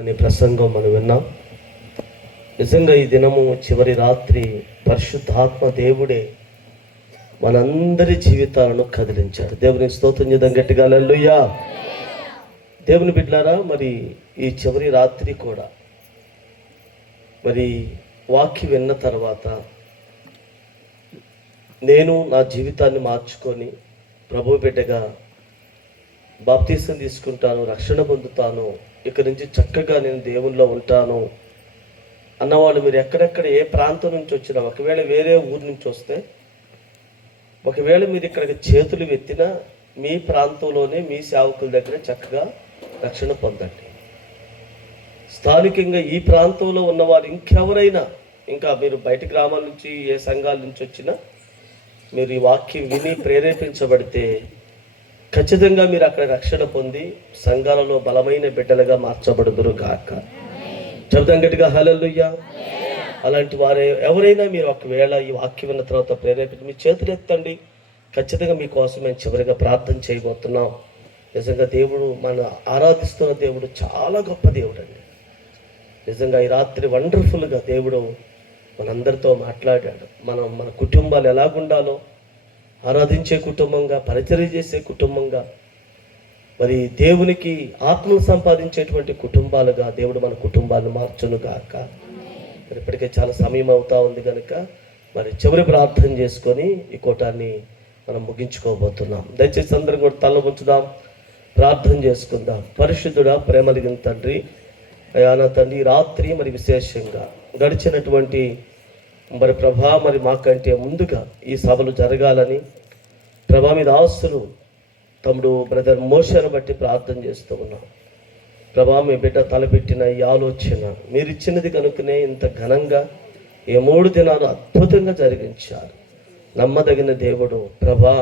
అనే ప్రసంగం మనం విన్నాం. నిజంగా ఈ దినము చివరి రాత్రి పరిశుద్ధాత్మ దేవుడే మనందరి జీవితాలను కదిలించాడు. దేవుని స్తోత్రం చేద్దాం గట్టిగా, హల్లెలూయా. దేవుని బిడ్డలారా, మరి ఈ చివరి రాత్రి కూడా మరి వాక్యం విన్న తర్వాత నేను నా జీవితాన్ని మార్చుకొని ప్రభు బిడ్డగా బాప్తీసం తీసుకుంటాను, రక్షణ పొందుతాను, ఇక్కడి నుంచి చక్కగా నేను దేవునిలో ఉంటాను అన్నవాళ్ళు మీరు ఎక్కడెక్కడ ఏ ప్రాంతం నుంచి వచ్చినా, ఒకవేళ వేరే ఊరు నుంచి వస్తే, ఒకవేళ మీరు ఇక్కడికి చేతులు ఎత్తినా మీ ప్రాంతంలోనే మీ సేవకుల దగ్గర చక్కగా రక్షణ పొందండి. స్థానికంగా ఈ ప్రాంతంలో ఉన్నవారు ఇంకెవరైనా, ఇంకా మీరు బయట గ్రామాల నుంచి ఏ సంఘాల నుంచి వచ్చినా మీరు ఈ వాక్యం విని ప్రేరేపించబడితే ఖచ్చితంగా మీరు అక్కడ రక్షణ పొంది సంఘాలలో బలమైన బిడ్డలుగా మార్చబడుదురు గాక. చెబుతాం గట్టిగా, హల్లెలూయా. అలాంటి వారే ఎవరైనా మీరు ఒకవేళ ఈ వాక్యం విన్న తర్వాత ప్రేరేపించి మీ చేతులు ఎత్తండి. ఖచ్చితంగా మీకోసం మేము చివరిగా ప్రార్థన చేయబోతున్నాం. నిజంగా దేవుడు, మన ఆరాధిస్తున్న దేవుడు చాలా గొప్ప దేవుడు అండి. నిజంగా ఈ రాత్రి వండర్ఫుల్గా దేవుడు మనందరితో మాట్లాడాడు. మన కుటుంబాలు ఎలాగుండాలో, ఆరాధించే కుటుంబంగా, పరిచర్య చేసే కుటుంబంగా, మరి దేవునికి ఆత్మను సంపాదించేటువంటి కుటుంబాలుగా దేవుడు మన కుటుంబాలను మార్చును గాక. మరి ఇప్పటికే చాలా సమయం అవుతా ఉంది కనుక మరి చివరి ప్రార్థన చేసుకొని ఈ కూటాన్ని మనం ముగించుకోబోతున్నాం. దయచేసి అందరం కూడా తల ఉంచుదాం, ప్రార్థన చేసుకుందాం. పరిశుద్ధుడా, ప్రేమలిగిన తండ్రి, అయా నా తండ్రి, రాత్రి మరి విశేషంగా గడిచినటువంటి మరి ప్రభా, మరి మాకంటే ముందుగా ఈ సభలు జరగాలని ప్రభా మీద ఆస్తులు తమ్ముడు బ్రదర్ మోషను బట్టి ప్రార్థన చేస్తూ ఉన్నాం. ప్రభా, మీ బిడ్డ తలపెట్టిన ఈ ఆలోచన మీరు ఇచ్చినది కనుకనే ఇంత ఘనంగా ఈ 3 దినాలు అద్భుతంగా జరిగించారు. నమ్మదగిన దేవుడు ప్రభా,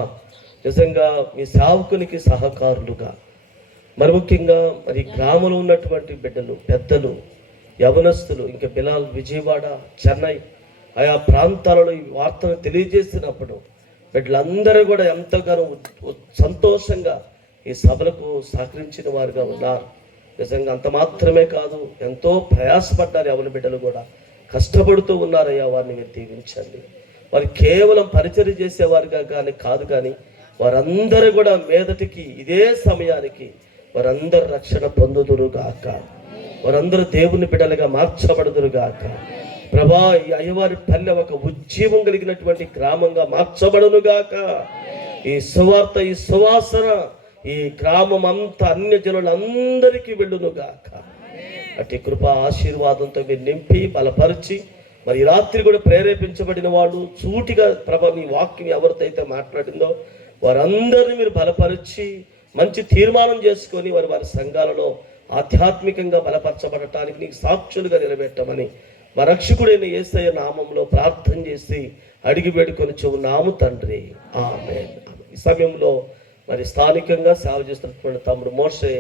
నిజంగా మీ సేవకునికి సహకారులుగా, మరి ముఖ్యంగా మరి గ్రామంలో ఉన్నటువంటి బిడ్డలు, పెద్దలు, యవనస్తులు, ఇంకా బిలాల్ విజయవాడ, చెన్నై ఆయా ప్రాంతాలలో ఈ వార్తను తెలియజేసినప్పుడు బిడ్డలందరూ కూడా ఎంతగానో సంతోషంగా ఈ సభలకు సహకరించిన వారుగా ఉన్నారు. నిజంగా అంత మాత్రమే కాదు, ఎంతో ప్రయాసపడ్డారు. ఎవరి బిడ్డలు కూడా కష్టపడుతూ ఉన్నారయ్యా. వారిని మీరు దీవించండి. వారు కేవలం పరిచర్య చేసేవారుగా కానీ వారందరూ కూడా మీదటికి ఇదే సమయానికి వారందరూ రక్షణ పొందుదురుగాక, వారందరూ దేవుని బిడ్డలుగా మార్చబడుదురుగాక. ప్రభా, ఈ అయ్యవారి పల్లె ఒక ఉజ్జీవం కలిగినటువంటి గ్రామంగా మార్చబడునుగాక. ఈ సువార్త, ఈ సువాసన ఈ గ్రామం అంతా అన్య జనులందరికీ వెళ్ళునుగాక. అట్టి కృపా ఆశీర్వాదంతో మీరు నింపి బలపరిచి, మరి రాత్రి కూడా ప్రేరేపించబడిన వాళ్ళు సూటిగా ప్రభా మీ వాక్యం ఎవరితో అయితే మాట్లాడిందో వారందరినీ మీరు బలపరిచి మంచి తీర్మానం చేసుకొని వారి సంఘాలలో ఆధ్యాత్మికంగా బలపరచబడటానికి నీకు సాక్షులుగా నిలబెట్టమని మా రక్షకుడైన యేసయ్య నామంలో ప్రార్థన చేసి అడిగి వేడుకొని చెవున్నాము తండ్రి, ఆమేన్. ఈ సమయంలో మరి స్థానికంగా సేవ చేస్తున్నటువంటి తమ్ముడు మోషే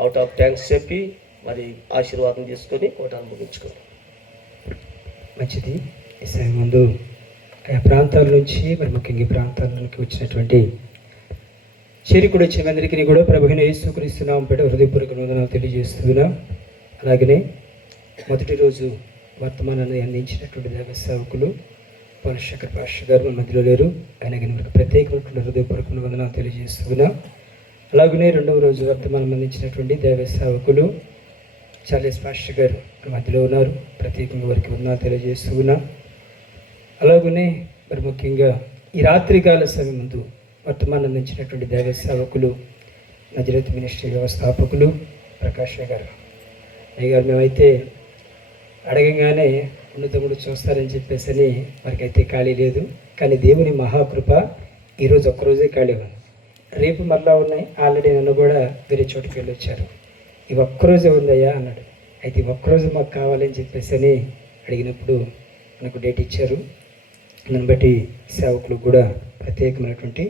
అవుట్ ఆఫ్ థ్యాంక్స్ చెప్పి మరి ఆశీర్వాదం చేసుకొని కోటాన్ని ముగించుకోండి. మంచిది. ఈ సమయం ముందు ఆయా ప్రాంతాల నుంచి, మరి ముఖ్యంగా ఈ ప్రాంతాలకి వచ్చినటువంటి చేరికూడి వచ్చిన అందరికీ కూడా ప్రభువైన యేసుక్రీస్తు నామముపేట హృదయపూర్వక వందనాలు తెలియజేస్తున్నాం. అలాగనే మొదటి రోజు వర్తమానాన్ని అందించినటువంటి దైవ సేవకులు పౌలశేఖర్ పాస్టర్ గారు మన మధ్యలో లేరు. ఆయన మనకు ప్రత్యేకమైనటువంటి హృదయపూర్వక వందనాలు తెలియజేస్తున్నాం. అలాగనే రెండవ రోజు వర్తమానం అందించినటువంటి దైవ సేవకులు చార్లెస్ పాస్టర్ గారు మన మధ్యలో ఉన్నారు. ప్రత్యేకంగా వారికి వందనాలు తెలియజేస్తున్నాం. అలాగనే మరి ముఖ్యంగా ఈ రాత్రికాల సమయం ముందు వర్తమానం అందించినటువంటి దైవ సేవకులు నజరేత్ మినిస్ట్రీ వ్యవస్థాపకులు ప్రకాష్ గారు. అయ్యగారు, మేమైతే అడగంగానే ఉన్నతముడు చూస్తారని చెప్పేసి వారికైతే ఖాళీ లేదు. కానీ దేవుని మహాకృప ఈరోజు ఒక్కరోజే ఖాళీ ఉంది. రేపు మరలా ఉన్నాయి. ఆల్రెడీ నన్ను కూడా వేరే చోటుకి వెళ్ళి వచ్చారు. ఈ ఒక్కరోజే ఉందయ్యా అన్నాడు. అయితే ఈ ఒక్కరోజు మాకు కావాలని చెప్పేసి అడిగినప్పుడు మనకు డేట్ ఇచ్చారు. దాన్ని బట్టి సేవకులు కూడా ప్రత్యేకమైనటువంటి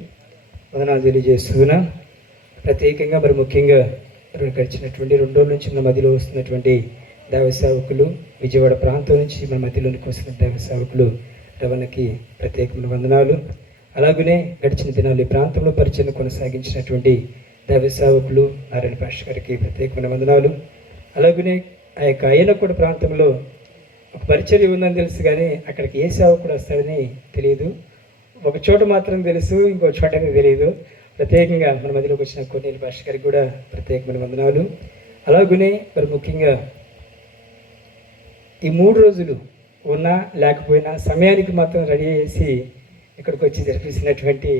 వందనాలు తెలియజేస్తున్నా. ప్రత్యేకంగా మరి ముఖ్యంగా గడిచినటువంటి 2 రోజుల నుంచి మన మధ్యలో వస్తున్నటువంటి దైవ సేవకులు, విజయవాడ ప్రాంతం నుంచి మన మధ్యలోనికి వస్తున్న దైవ సేవకులు రవణకి ప్రత్యేకమైన వందనాలు. అలాగనే గడిచిన దినాలు ఈ ప్రాంతంలో పరిచయం కొనసాగించినటువంటి దైవ సేవకులు నారాయణ పాస్టర్ గారికి ప్రత్యేకమైన వందనాలు. అలాగనే ఆ యొక్క అయ్యనకూడ ప్రాంతంలో ఒక పరిచర్య ఉందని తెలుసు, కానీ అక్కడికి ఏ సేవకుడు వస్తాడని తెలియదు. ఒక చోట మాత్రం తెలుసు, ఇంకో చోట తెలియదు. ప్రత్యేకంగా మన మధ్యలోకి వచ్చిన కొన్నేళ్ళ భాష గారికి కూడా ప్రత్యేకమైన వందనాలు. అలాగనే మరి ముఖ్యంగా ఈ 3 రోజులు ఉన్నా లేకపోయినా సమయానికి మాత్రం రెడీ చేసి ఇక్కడికి వచ్చి జరిపిస్తున్నటువంటి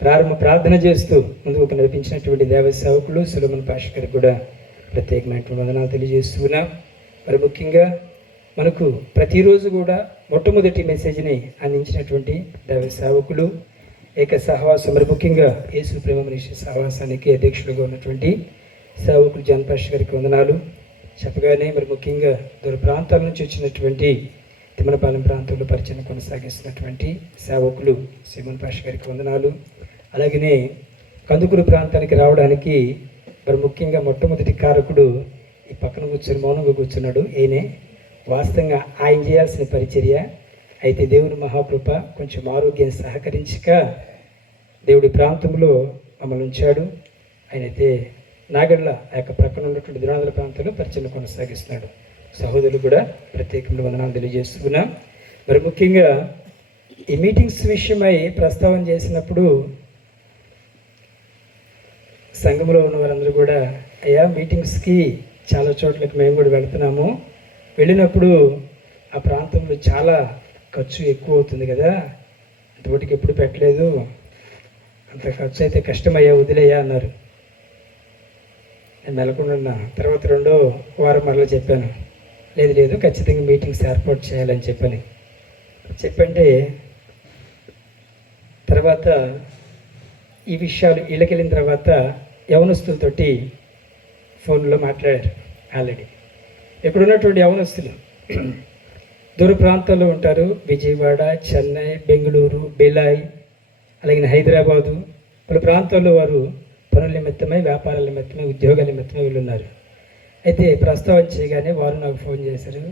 ప్రారంభ ప్రార్థన చేస్తూ ముందుకు నడిపించినటువంటి దేవ సేవకులు సులభన్ భాష గారికి కూడా ప్రత్యేకమైనటువంటి వందనాలు తెలియజేస్తున్నాం. మరి ముఖ్యంగా మనకు ప్రతిరోజు కూడా మొట్టమొదటి మెసేజ్ని అందించినటువంటి దైవ సేవకులు ఏక సహవాసం, మరి ముఖ్యంగా యేసు ప్రేమ మనిషి సహవాసానికి అధ్యక్షులుగా ఉన్నటువంటి సేవకులు జనపాష్ గారికి వందనాలు చెప్పగానే, మరి ముఖ్యంగా దూర ప్రాంతాల నుంచి వచ్చినటువంటి తిమ్మనపాలెం ప్రాంతంలో పరిచయం కొనసాగిస్తున్నటువంటి సేవకులు సీమన్ పాష గారికి వందనాలు. అలాగనే కందుకూరు ప్రాంతానికి రావడానికి మరి ముఖ్యంగా మొట్టమొదటి కారకుడు ఈ పక్కన కూర్చొని మౌనంగా కూర్చున్నాడు. ఈయనే వాస్తవంగా ఆయన చేయాల్సిన పరిచర్య. అయితే దేవుని మహాకృప కొంచెం ఆరోగ్యం సహకరించక దేవుడి ప్రాంతంలో మమ్మల్ని ఉంచాడు. ఆయనైతే నాగడ్ల ఆ యొక్క ప్రక్కన ఉన్నటువంటి దినాదుల ప్రాంతంలో పరిచయం కొనసాగిస్తున్నాడు. సహోదరులు కూడా ప్రత్యేకమైన వందనాలు తెలియజేస్తున్నాం. మరి ముఖ్యంగా ఈ మీటింగ్స్ విషయమై ప్రస్తావన చేసినప్పుడు సంఘంలో ఉన్న వారందరూ కూడా అయ్యా మీటింగ్స్కి చాలా చోట్లకి మేము కూడా వెళ్తున్నాము, వెళ్ళినప్పుడు ఆ ప్రాంతంలో చాలా ఖర్చు ఎక్కువ అవుతుంది కదా, ఇంతవరకు ఎప్పుడు పెట్టలేదు, అంత ఖర్చు అయితే కష్టమయ్యా వదిలేయా అన్నారు. నేను మెలకుండా తర్వాత 2వ వారం మరలా చెప్పాను, లేదు ఖచ్చితంగా మీటింగ్స్ ఏర్పాటు చేయాలని చెప్పంటే తర్వాత ఈ విషయాలు ఇళ్ళకెళ్ళిన తర్వాత యవనస్తులతోటి ఫోన్లో మాట్లాడారు. ఆల్రెడీ ఇక్కడ ఉన్నటువంటి యవనస్తులు దూర ప్రాంతాల్లో ఉంటారు. విజయవాడ, చెన్నై, బెంగళూరు, బెలాయ్, అలాగే హైదరాబాదు పలు ప్రాంతాల్లో వారు పనుల నిమిత్తమై, వ్యాపారాల నిమిత్తమై, ఉద్యోగాల నిమిత్తమై వీళ్ళున్నారు. అయితే ప్రస్తావన చేయగానే వారు నాకు ఫోన్ చేశారు.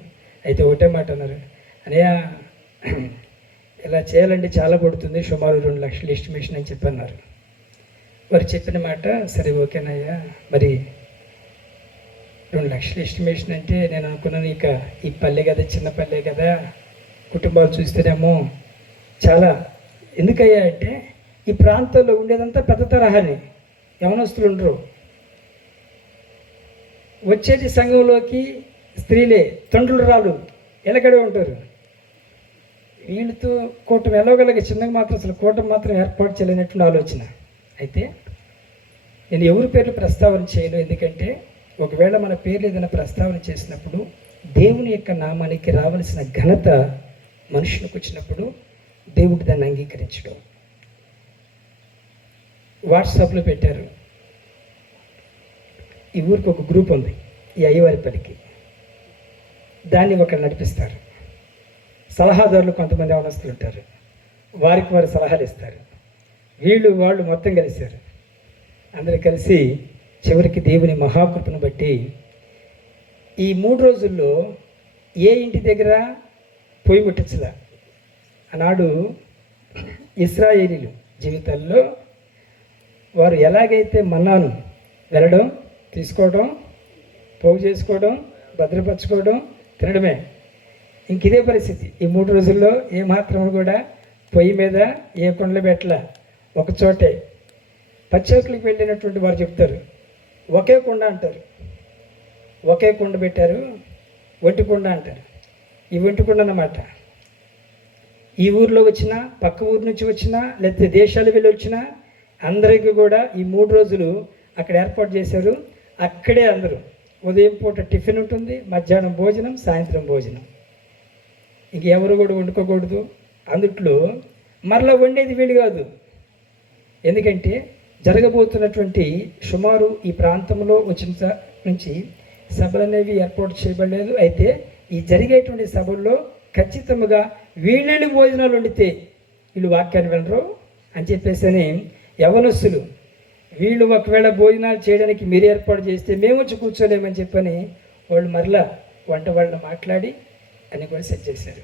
అయితే ఒకటే మాట అన్నారు, అన్నయ్య ఇలా చేయాలంటే చాలా పడుతుంది, సుమారు 2 లక్షల ఎస్టిమేషన్ అని చెప్పన్నారు. వారు చెప్పిన మాట సరే ఓకేనయ్యా, మరి 2 లక్షల ఎస్టిమేషన్ అంటే నేను అనుకున్నాను ఇక ఈ పల్లె కదా, చిన్న పల్లె కదా, కుటుంబాలు చూస్తేనేమో చాలా. ఎందుకయ్యా అంటే ఈ ప్రాంతంలో ఉండేదంతా పెద్ద తరహాని యవనస్తులు ఉండరు. వచ్చేటి సంఘంలోకి స్త్రీలే, తండ్రులు రాళ్ళు ఎలగడే ఉంటారు. వీళ్ళతో కూటమి ఎలాగలగ చిన్నగా మాత్రం అసలు కూటమి మాత్రం ఏర్పాటు చేయలేనటువంటి ఆలోచన. అయితే నేను ఎవరి పేర్లు ప్రస్తావన చేయను, ఎందుకంటే ఒకవేళ మన పేర్లు ఏదైనా ప్రస్తావన చేసినప్పుడు దేవుని యొక్క నామానికి రావలసిన ఘనత మనుషులకు వచ్చినప్పుడు దేవుడు దాన్ని అంగీకరించడం. వాట్సాప్లో పెట్టారు, ఈ ఊరికి ఒక గ్రూప్ ఉంది, ఈ అయ్యవారిపల్లికి, దాన్ని ఒకరు నడిపిస్తారు. సలహాదారులు కొంతమంది అవనస్తులు ఉంటారు, వారికి వారు సలహాలు ఇస్తారు. వాళ్ళు మొత్తం కలిశారు. అందరూ కలిసి చివరికి దేవుని మహాకృపను బట్టి ఈ 3 రోజుల్లో ఏ ఇంటి దగ్గర పొయ్యి ముట్టించలా. ఆనాడు ఇశ్రాయేలీలు జీవితాల్లో వారు ఎలాగైతే మన్నాను వెళ్ళడం, తీసుకోవడం, పోగు చేసుకోవడం, భద్రపరచుకోవడం, తినడమే, ఇంక ఇదే పరిస్థితి. ఈ 3 రోజుల్లో ఏమాత్రం కూడా పొయ్యి మీద ఏ కుండలు పెట్టలా, ఒక చోటే. పచ్చోట్లకి వెళ్ళినటువంటి వారు చెప్తారు, ఒకే కుండ అంటారు, ఒకే కుండ పెట్టారు, ఒంటి కుండ అంటారు. ఈ ఒంటి కుండ అన్నమాట ఈ ఊర్లో వచ్చినా, పక్క ఊరు నుంచి వచ్చినా, లేకపోతే దేశాలు వెళ్ళి వచ్చినా అందరికీ కూడా ఈ 3 రోజులు అక్కడ ఏర్పాటు చేశారు. అక్కడే అందరూ ఉదయం పూట టిఫిన్ ఉంటుంది, మధ్యాహ్నం భోజనం, సాయంత్రం భోజనం. ఇంక ఎవరు కూడా వండుకోకూడదు. అందుట్లో మరలా వండేది వీలు కాదు. ఎందుకంటే జరగబోతున్నటువంటి సుమారు ఈ ప్రాంతంలో వచ్చిన నుంచి సభలు అనేవి ఏర్పాటు చేయబడలేదు. అయితే ఈ జరిగేటువంటి సభల్లో ఖచ్చితంగా వీళ్ళు భోజనాలు వండితే వీళ్ళు వాక్యాన్ని వినరు అని చెప్పేసి యవనస్తులు వీళ్ళు ఒకవేళ భోజనాలు చేయడానికి మీరు ఏర్పాటు చేస్తే మేము వచ్చి కూర్చోలేమని చెప్పని వాళ్ళు మరలా వంట వాళ్ళని మాట్లాడి అని కూడా సెట్ చేశారు.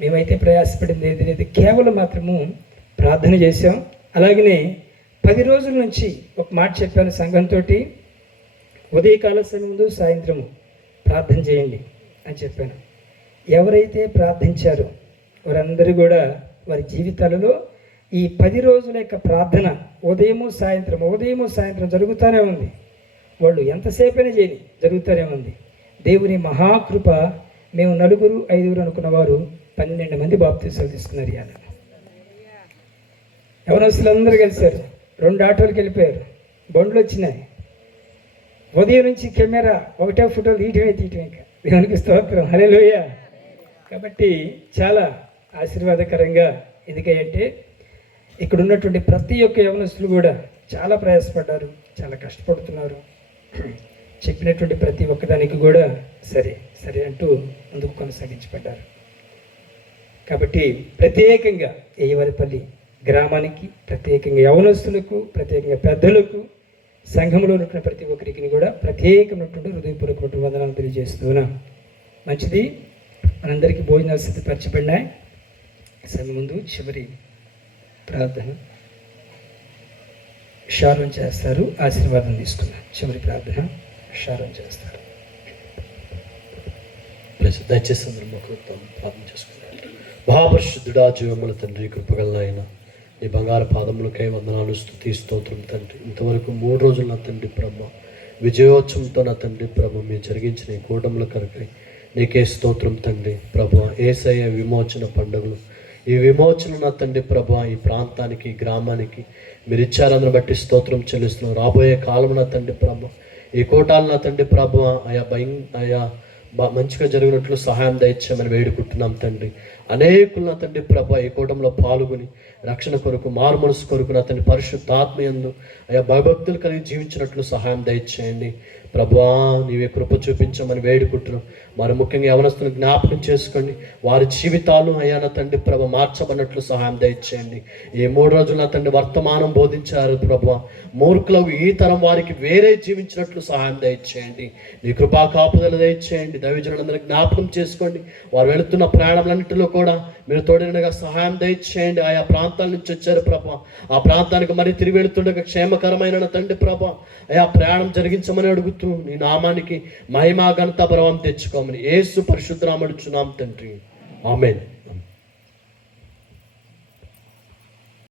మేమైతే ప్రయాసపడింది ఏది లేదు, కేవలం మాత్రము ప్రార్థన చేసాం. అలాగనే 10 రోజుల నుంచి ఒక మాట చెప్పాను సంఘంతో, ఉదయకాల సమయంలో, సాయంత్రము ప్రార్థన చేయండి అని చెప్పాను. ఎవరైతే ప్రార్థించారో వారందరూ కూడా వారి జీవితాలలో ఈ 10 రోజుల యొక్క ప్రార్థన ఉదయము సాయంత్రం జరుగుతూనే ఉంది. వాళ్ళు ఎంతసేపైనా చేయని జరుగుతూనే ఉంది. దేవుని మహాకృప, మేము 4, 5 అనుకున్న వారు 12 మంది బాప్తీసాలు తీసుకున్నారు. ఇవాళ యవనస్తులందరూ కలిశారు. 2 ఆటోలకు వెళ్ళిపోయారు. బండ్లు వచ్చినాయి. ఉదయం నుంచి కెమెరా ఒకటే ఫోటోలు తీయటమే ఇంకా. దేవునికి స్తోత్రం, హల్లెలూయా. కాబట్టి చాలా ఆశీర్వాదకరంగా. ఎందుకంటే ఇక్కడ ఉన్నటువంటి ప్రతి ఒక్క యవనస్తులు కూడా చాలా ప్రయాసపడ్డారు, చాలా కష్టపడుతున్నారు. చెప్పినటువంటి ప్రతి ఒక్కదానికి కూడా సరే అంటూ ముందుకు కొనసాగించబడ్డారు. కాబట్టి ప్రత్యేకంగా ఏయవరపల్లి గ్రామానికి, ప్రత్యేకంగా యవనస్తులకు, ప్రత్యేకంగా పెద్దలకు, సంఘంలో ఉన్నటువంటి ప్రతి ఒక్కరికి కూడా ప్రత్యేకమైనటువంటి హృదయపూర్వక వందనాలు తెలియజేస్తున్నా. మంచిది, మనందరికీ భోజనాలు సిద్ధపరచబడినాయి. సమయం ముందు చివరి ప్రార్థన షారోన్ చేస్తారు. ఆశీర్వాదం తీసుకున్నాం. చివరి ప్రార్థన షారోన్ చేస్తారు. దయచేసి అందరూ ప్రార్థన చేసుకున్నాం. మహాపరిశుద్ధుడా, జీవముల తండ్రి, కృపగల ఆయన, నీ బంగారు పాదములకై వందనాలు, స్తుతి, స్తోత్రం తండ్రి. ఇంతవరకు 3 రోజులు నా తండ్రి ప్రభ విజయోత్సవంతో నా తండ్రి ప్రభ మీరు జరిగించిన ఈ కూటముల కొరకై నీకే స్తోత్రం తండ్రి ప్రభ. యేసయ్య విమోచన పండుగలు, ఈ విమోచన నా తండ్రి ప్రభ ఈ ప్రాంతానికి, ఈ గ్రామానికి మీరు ఇచ్చారని బట్టి స్తోత్రం చెల్లిస్తున్నాం. రాబోయే కాలం నా తండ్రి ప్రభ ఈ కోటాలు నా తండ్రి ప్రభ ఆయా మంచిగా జరిగినట్లు సహాయం దయచేయమని వేడుకుంటున్నాం తండ్రి. అనేకులు నా తండ్రి ప్రభ ఈ కూటంలో పాల్గొని రక్షణ కొరకు, మారు మనసు కొరకు నా తండ్రి పరిశుద్ధాత్మయందు భయభక్తులు కలిగి జీవించినట్లు సహాయం దయచేయండి ప్రభువా. నీవే కృప చూపించమని వేడుకుంటున్నాం. మరి ముఖ్యంగా యవనస్తులను జ్ఞాపకం చేసుకోండి. వారి జీవితాలు అయ్యా నా తండ్రి ప్రభ మార్చబడినట్లు సహాయం దయచేయండి. ఈ 3 రోజులు నా తండ్రి వర్తమానం బోధించారు ప్రభువా. మూర్ఖులకు ఈ తరం వారికి వేరే జీవించినట్లు సహాయం దయచేయండి. నీ కృపా కాపుదల దయచేయండి. దైవజనులందరినీ జ్ఞాపకం చేసుకోండి. వారు వెళుతున్న ప్రయాణాలన్నింటిలో కూడా మీరు తోడినగా సహాయం దయచేయండి. ఆయా ప్రాంతాల నుంచి వచ్చారు ప్రభా. ఆ ప్రాంతానికి మరి తిరిగి వెళుతుండగా క్షేమకరమైన నా తండ్రి ప్రభా ఆయా ప్రయాణం జరిగించమని అడుగుతూ నీ నామానికి మహిమా ఘనత ప్రభావం తెచ్చుకోమని యేసు పరిశుద్ధ నామమున అడుగుచున్నాం తండ్రి, ఆమేన్.